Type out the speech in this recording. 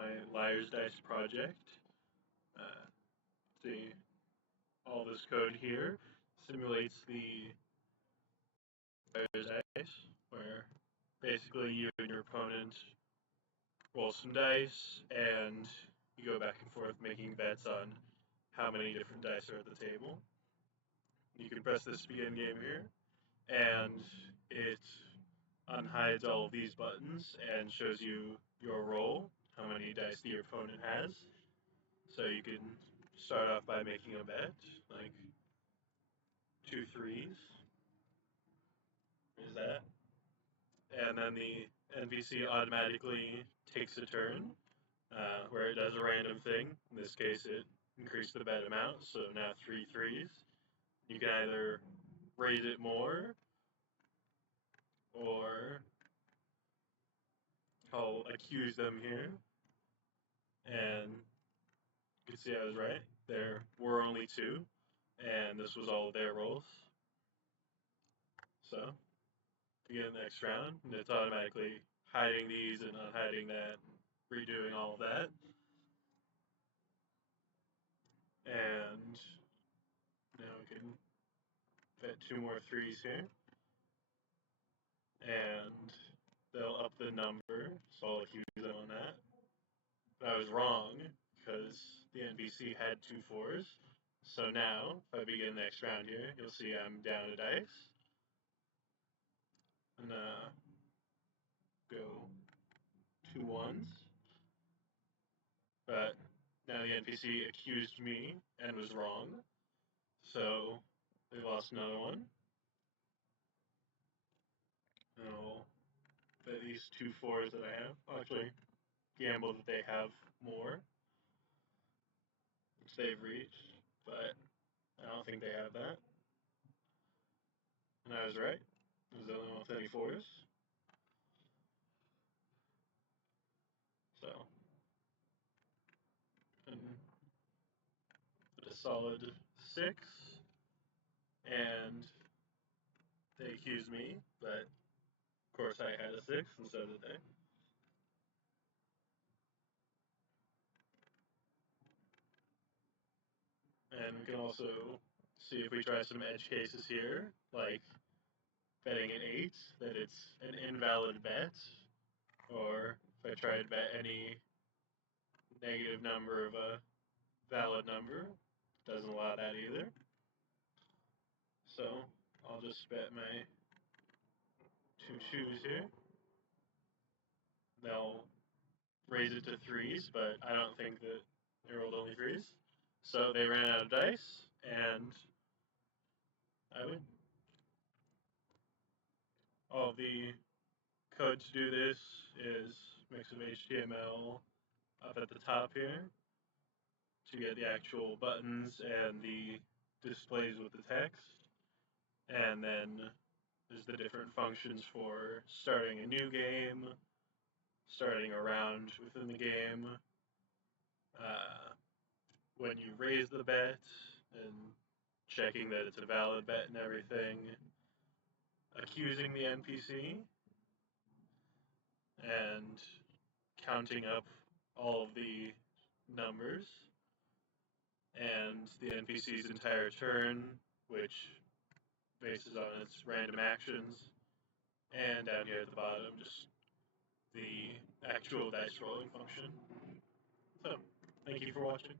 my Liar's Dice project. See, all this code here simulates the Liar's Dice, where basically you and your opponent roll some dice, and you go back and forth making bets on how many different dice are at the table. You can press this begin game here, and it unhides all of these buttons and shows you your roll, how many dice your opponent has. So you can start off by making a bet, like 2 3s. Is that? And then the NPC automatically takes a turn where it does a random thing. In this case, it increased the bet amount, so now 3 3s. You can either raise it more, or I'll accuse them here, and you can see I was right. There were only 2, and this was all of their rolls. So, begin the next round, and it's automatically hiding these and unhiding that, redoing all of that. And now we can bet 2 more 3s here. And they'll up the number, so I'll accuse them on that. But I was wrong, because the NPC had 2 4s. So now, if I begin the next round here, you'll see I'm down a dice. And go 2 1s. But now the NPC accused me and was wrong. So they lost another one. And I'll bet these 2 4s that I have. I'll actually gamble that they have more, which they've reached, but I don't think they have that. And I was right. It was the only one with any 4s. So, and a solid 6, and they accused me, but of course I had a 6, and so did they. And we can also see if we try some edge cases here, like betting an 8, that it's an invalid bet, or if I try to bet any negative number of a valid number, doesn't allow that either. So I'll just bet my 2 2s here. They'll raise it to 3s, but I don't think that they rolled only 3s. So they ran out of dice, and I win. All the code to do this is mix of HTML up at the top here to get the actual buttons and the displays with the text. And then there's the different functions for starting a new game, starting a round within the game, when you raise the bet, and checking that it's a valid bet and everything, accusing the NPC, and counting up all of the numbers, and the NPC's entire turn, which bases on its random actions, and down here at the bottom, just the actual dice rolling function. So, thank you for watching.